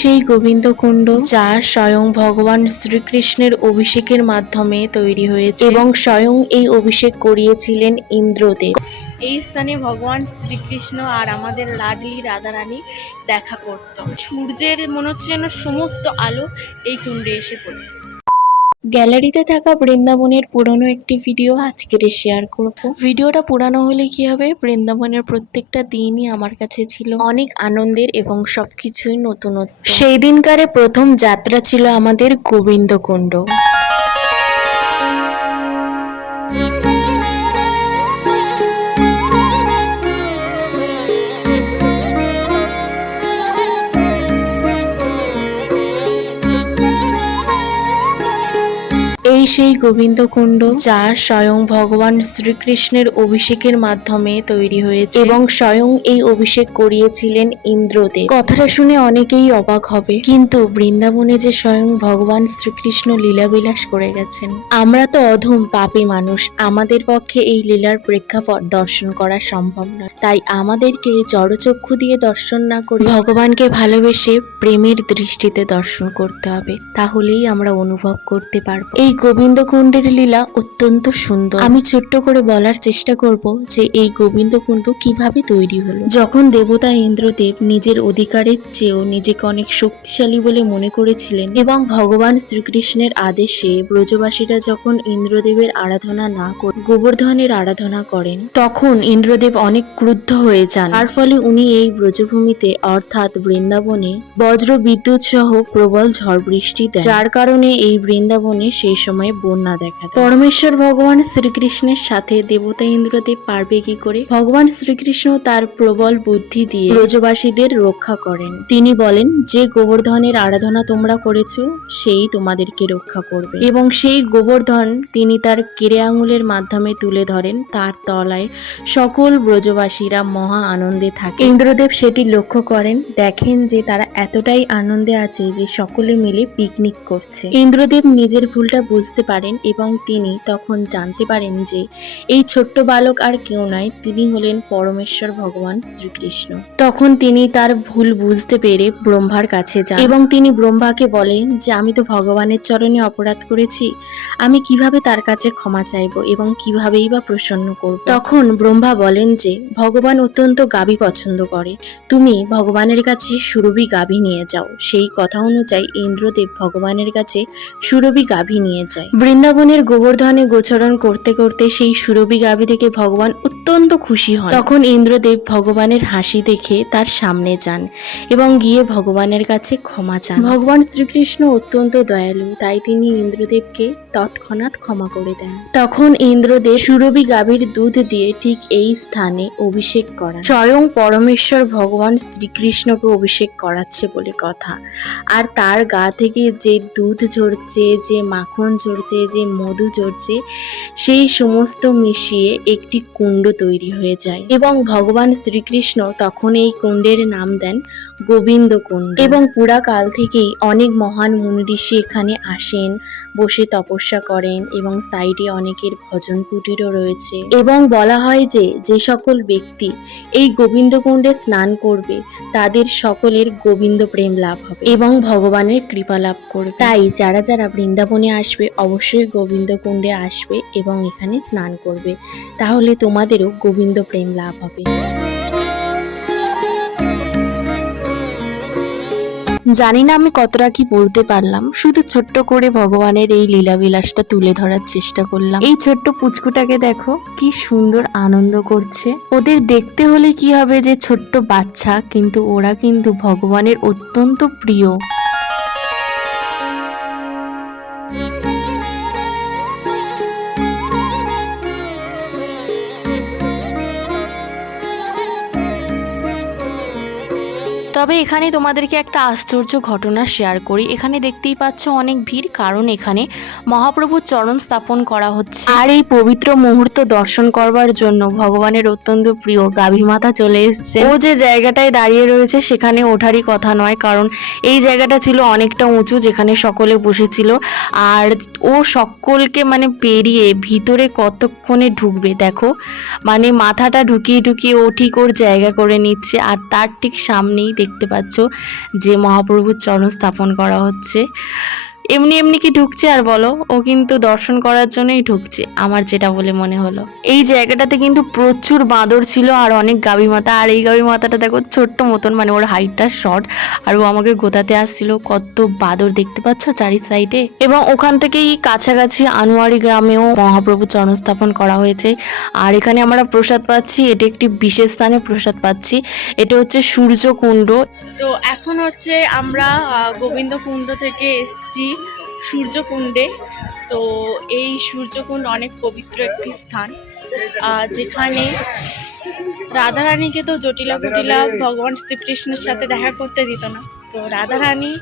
সেই গোবিন্দ কুণ্ড যা স্বয়ং ভগবান শ্রীকৃষ্ণের অভিষেকের মাধ্যমে তৈরি হয়েছে এবং স্বয়ং এই অভিষেক করিয়েছিলেন ইন্দ্রদেব। এই স্থানে ভগবান শ্রীকৃষ্ণ আর আমাদের লাডলি রাধারানী দেখা করত। সূর্যের মনে হচ্ছে যেন সমস্ত আলো এই কুণ্ডে এসে পড়েছে। গ্যালারিতে থাকা বৃন্দাবনের পুরনো একটি ভিডিও আজকের শেয়ার করব। ভিডিওটা পুরানো হলে কি হবে? বৃন্দাবনের প্রত্যেকটা দিনই আমার কাছে ছিল অনেক আনন্দের এবং সবকিছুই নতুনত্ব। সেই দিনকারে প্রথম যাত্রা ছিল আমাদের গোবিন্দকুণ্ড। সেই গোবিন্দকুণ্ড যা স্বয়ং ভগবান শ্রীকৃষ্ণের অভিষেকের মাধ্যমে তৈরি হয়েছে। এবং স্বয়ং এই অভিষেক করিয়েছিলেন ইন্দ্রদেব। কথাটা শুনে অনেকেই অবাক হবে। কিন্তু বৃন্দাবনে যে স্বয়ং ভগবান শ্রীকৃষ্ণ লীলাবিলাস করে গেছেন আমরা তো অধম পাপী মানুষ। আমাদের পক্ষে এই লীলার প্রেক্ষাপট দর্শন করা সম্ভব নয়। তাই আমাদেরকে জড়চক্ষু দিয়ে দর্শন না করে ভগবানকে ভালোবেসে প্রেমের দৃষ্টিতে দর্শন করতে হবে। তাহলেই আমরা অনুভব করতে পারব। এই গোবিন্দকুণ্ডের লীলা অত্যন্ত সুন্দর। আমি ছোট্ট করে বলার চেষ্টা করব যে এই গোবিন্দকুণ্ড কীভাবে তৈরি হলো। যখন দেবতা ইন্দ্রদেব নিজের অধিকারের চেয়েও নিজেকে অনেক শক্তিশালী বলে মনে করেছিলেন এবং ভগবান শ্রীকৃষ্ণের আদেশে ব্রজবাসীরা যখন ইন্দ্রদেবের আরাধনা না করে গোবর্ধনের আরাধনা করেন, তখন ইন্দ্রদেব অনেক ক্রুদ্ধ হয়ে যান। তার ফলে উনি এই ব্রজভূমিতে অর্থাৎ বৃন্দাবনে বজ্র বিদ্যুৎ সহ প্রবল ঝড় বৃষ্টি দেন। যার কারণে এই বৃন্দাবনে সেই সময় বন্যা দেখা দেয়। পরমেশ্বর ভগবান শ্রীকৃষ্ণের সাথে দেবতা ইন্দ্রদেব পারবে কি করে? ভগবান শ্রীকৃষ্ণ তার প্রবল বুদ্ধি দিয়ে ব্রজবাসীদের রক্ষা করেন। তিনি বলেন, যে গোবর্ধনের আরাধনা তোমরা করেছ, সেই তোমাদেরকে রক্ষা করবে। এবং সেই গোবর্ধন তিনি তার কেড়ে আঙুলের মাধ্যমে তুলে ধরেন। তার তলায় সকল ব্রজবাসীরা মহা আনন্দে থাকে। ইন্দ্রদেব সেটি লক্ষ্য করেন, দেখেন যে তারা এতটাই আনন্দে আছে যে সকলে মিলে পিকনিক করছে। ইন্দ্রদেব নিজের ভুলটা বুঝতে পারেন এবং তিনি তখন জানতে পারেন যে এই ছোট্ট বালক আর কেউ নয়, তিনি হলেন পরমেশ্বর ভগবান শ্রীকৃষ্ণ। তখন তিনি তার ভুল বুঝতে পেরে ব্রহ্মার কাছে যান এবং তিনি ব্রহ্মাকে বলেন যে, আমি তো ভগবানের চরণে অপরাধ করেছি। আমি কীভাবে তার কাছে ক্ষমা চাইব এবং কিভাবেই বা প্রসন্ন করব? তখন ব্রহ্মা বলেন যে, ভগবান অত্যন্ত গাভী পছন্দ করে। তুমি ভগবানের কাছে সুরভি গাভী নিয়ে যাও। সেই কথা অনুযায়ী ইন্দ্রদেব ভগবানের কাছে সুরভি গাভী নিয়ে যায়। বৃন্দাবনের গোবর্ধনে গোচরণ করতে করতে সেই সুরভি গাভী থেকে ভগবান অত্যন্ত খুশি হন। তখন ইন্দ্রদেব ভগবানের হাসি দেখে তার সামনে যান এবং গিয়ে ভগবানের কাছে ক্ষমা চান। ভগবান শ্রীকৃষ্ণ অত্যন্ত দয়ালু, তাই তিনি ইন্দ্রদেবকে তৎক্ষণাৎ ক্ষমা করে দেন। তখন ইন্দ্রদেব সুরভি গাভীর দুধ দিয়ে ঠিক এই স্থানে অভিষেক করান। স্বয়ং পরমেশ্বর ভগবান শ্রীকৃষ্ণকে অভিষেক করাচ্ছে বলে কথা। আর তার গা থেকে যে দুধ ঝরছে, যে মাখন ঝরছে যে মধু ঝরছে সেই সমস্ত মিশিয়ে একটি কুণ্ড তৈরি হয়ে যায়। এবং ভগবান শ্রীকৃষ্ণ তখন এই কুণ্ডের নাম দেন গোবিন্দ কুণ্ড এবং পুরাকাল থেকেই অনেক মহান মুনি ঋষি এখানে আসেন, বসে তপস্যা করেন এবং সাইডে অনেকের ভজন কুটিরও রয়েছে। এবং বলা হয় যে যে সকল ব্যক্তি এই গোবিন্দ কুণ্ডে স্নান করবে, তাদের সকলের গোবিন্দ প্রেম লাভ হবে এবং ভগবানের কৃপা লাভ করবে। তাই যারা যারা বৃন্দাবনে আসবে অবশ্যই গোবিন্দ কুণ্ডে আসবে এবং এখানে স্নান করবে। তাহলে তোমাদেরও গোবিন্দ প্রেম লাভ হবে। জানি না আমি কতটা কি বলতে পারলাম। শুধু ছোট্ট করে ভগবানের এই লীলাবিলাসটা তুলে ধরার চেষ্টা করলাম। এই ছোট্ট পুচকুটাকে দেখো, কি সুন্দর আনন্দ করছে। ওদের দেখতে হলে কি হবে যে ছোট্ট বাচ্চা, কিন্তু ওরা কিন্তু ভগবানের অত্যন্ত প্রিয়। তবে এখানে তোমাদেরকে একটা আশ্চর্য ঘটনা শেয়ার করি। এখানে দেখতেই পাচ্ছ অনেক ভিড় কারণ এখানে মহাপ্রভুর চরণ স্থাপন করা হচ্ছে। আর এই পবিত্র মুহূর্ত দর্শন করবার জন্য ভগবানের অত্যন্ত প্রিয় গাভী মাতা চলে এসেছে ও যে জায়গাটায় দাঁড়িয়ে রয়েছে সেখানে ওঠারই কথা নয় কারণ এই জায়গাটা ছিল অনেকটা উঁচু যেখানে সকলে বসেছিল। আর ও সকলকে মানে পেরিয়ে ভিতরে কতক্ষণে ঢুকবে দেখো মানে মাথাটা ঢুকিয়ে ঢুকিয়ে ও ঠিক ওর জায়গা করে নিচ্ছে আর তার ঠিক সামনেই দেখতে দেখতে পাচ্ছ যে মহাপ্রভুর চরণ স্থাপন করা হচ্ছে। এমনি এমনি কি ঢুকছে আর বলো? ও কিন্তু দর্শন করার জন্যই ঢুকছে, আমার যেটা বলে মনে হলো। এই জায়গাটাতে কিন্তু প্রচুর বাঁদর ছিল আর অনেক গাভী মাথা আর এই গাভী মাথাটা দেখো ছোট্ট মতন মানে ওর হাইটটা শর্ট, আর ও আমাকে গোতাতে আসছিল, কত বাঁদর দেখতে পাচ্ছ চারি সাইডে? এবং ওখান থেকেই কাছাকাছি আনোয়ারি গ্রামেও মহাপ্রভু চরণ স্থাপন করা হয়েছে। আর এখানে আমরা প্রসাদ পাচ্ছি, এটা একটি বিশেষ স্থানে প্রসাদ পাচ্ছি, এটা হচ্ছে সূর্যকুণ্ড। তো এখন হচ্ছে আমরা গোবিন্দকুণ্ড থেকে এসছি সূর্যকুণ্ডে। তো এই সূর্যকুণ্ড অনেক পবিত্র একটি স্থান যেখানে রাধারানীকে তো জটিলা কুটিলা ভগবান শ্রীকৃষ্ণের সাথে দেখা করতে দিত না। তো রাধারানী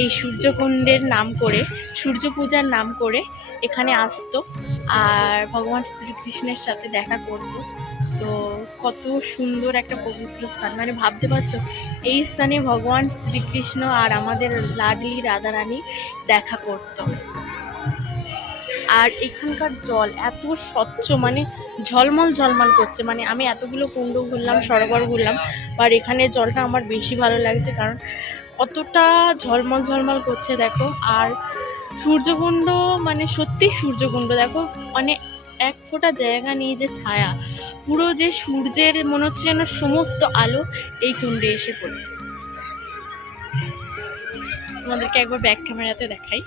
এই সূর্যকুণ্ডের নাম করে সূর্য পূজার নাম করে এখানে আসতো আর ভগবান শ্রীকৃষ্ণের সাথে দেখা করতো। কত সুন্দর একটা পবিত্র স্থান। মানে ভাবতে পারছ, এই স্থানে ভগবান শ্রীকৃষ্ণ আর আমাদের লাডলি রাধারানী দেখা করত। আর এখানকার জল এত স্বচ্ছ মানে ঝলমল ঝলমল করছে। মানে আমি এতগুলো কুণ্ড ঘুরলাম, সরোবর ঘুরলাম, আর এখানে জলটা আমার বেশি ভালো লাগছে কারণ কতটা ঝলমল ঝলমল করছে, দেখো। আর সূর্যকুণ্ড মানে সত্যি সূর্যকুণ্ড, দেখো। মানে এক ফোঁটা জায়গা নেই যে ছায়া। পুরো যে সূর্যের মনে হচ্ছে যেন সমস্ত আলো এই কুণ্ডে এসে পড়েছে। তোমাদেরকে একবার ব্যাক ক্যামেরাতে দেখাই।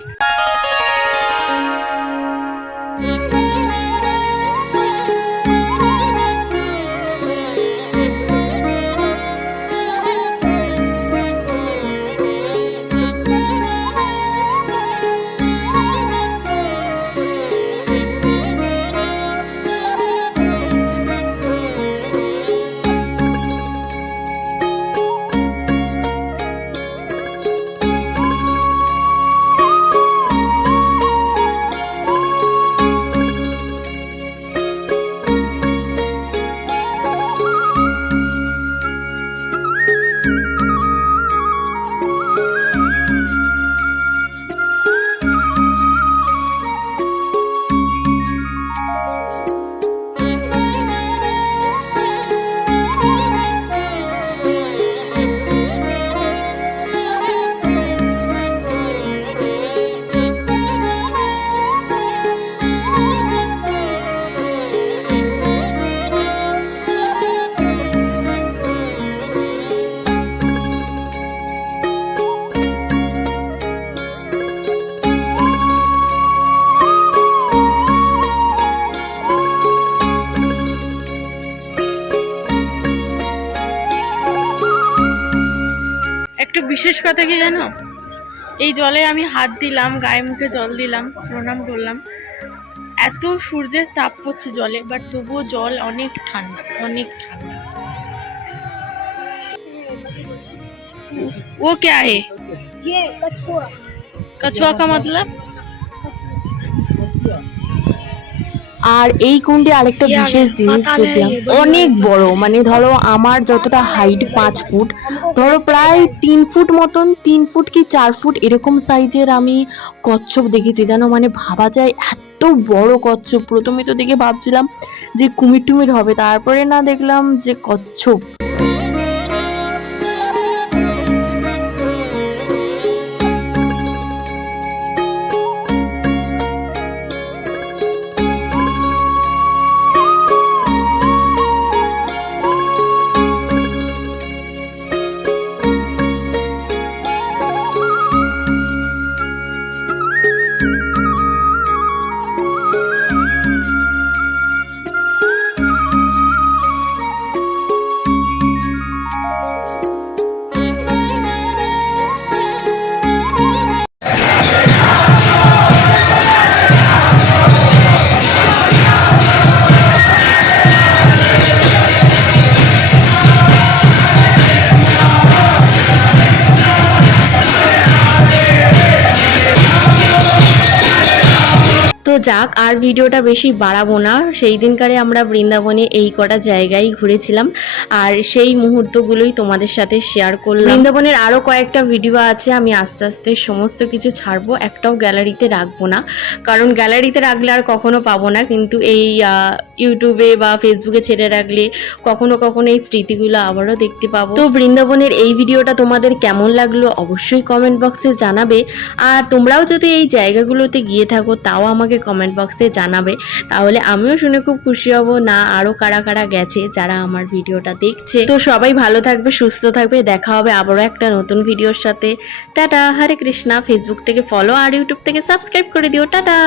বিশেষ কথা কি জানো এই জলে আমি হাত দিলাম গায়ে মুখে জল দিলাম প্রণাম করলাম এত সূর্যের তাপ পড়ছে জলে বাট তবুও জল অনেক ঠান্ডা অনেক ঠান্ডা वो क्या है ये कछुआ कछुआ का मतलब আর এই কুণ্ডে আরেকটা বিশেষ জিনিস দেখলাম অনেক বড় মানে ধরো আমার যতটা হাইট পাঁচ ফুট ধরো প্রায় তিন ফুট মতন তিন ফুট কি চার ফুট এরকম সাইজের আমি কচ্ছপ দেখেছি। যেন মানে ভাবা যায় এত বড় কচ্ছপ প্রথমে তো দেখে ভাবছিলাম যে কুমির টুমির হবে তারপরে না দেখলাম যে কচ্ছপ। যাক, আর ভিডিওটা বেশি বাড়াবো না। সেই দিনকারে আমরা বৃন্দাবনে এই কটা জায়গায় ঘুরেছিলাম। আর সেই মুহূর্তগুলোই তোমাদের সাথে শেয়ার করলাম। বৃন্দাবনের আরও কয়েকটা ভিডিও আছে, আমি আস্তে আস্তে সমস্ত কিছু ছাড়বো। একটাও গ্যালারিতে রাখব না। কারণ গ্যালারিতে রাখলে আর কখনো পাবো না। কিন্তু এই ইউটিউবে বা ফেসবুকে ছেড়ে রাখলে কখনো কখনো এই স্মৃতিগুলো আবারও দেখতে পাবো। তো বৃন্দাবনের এই ভিডিওটা তোমাদের কেমন লাগল অবশ্যই কমেন্ট বক্সে জানাবে। আর তোমরাও যদি এই জায়গাগুলোতে গিয়ে থাকো, তাও আমাকে কমেন্ট বক্সে জানাবে। তাহলে আমিও শুনে খুব খুশি হব না আরও কারা কারা গেছে যারা আমার ভিডিওটা দেখছে। তো সবাই ভালো থাকবে, সুস্থ থাকবে। দেখা হবে আবারও একটা নতুন ভিডিওর সাথে। টাটা, হরে কৃষ্ণা। ফেসবুক থেকে ফলো আর ইউটিউব থেকে সাবস্ক্রাইব করে দিও। টাটা।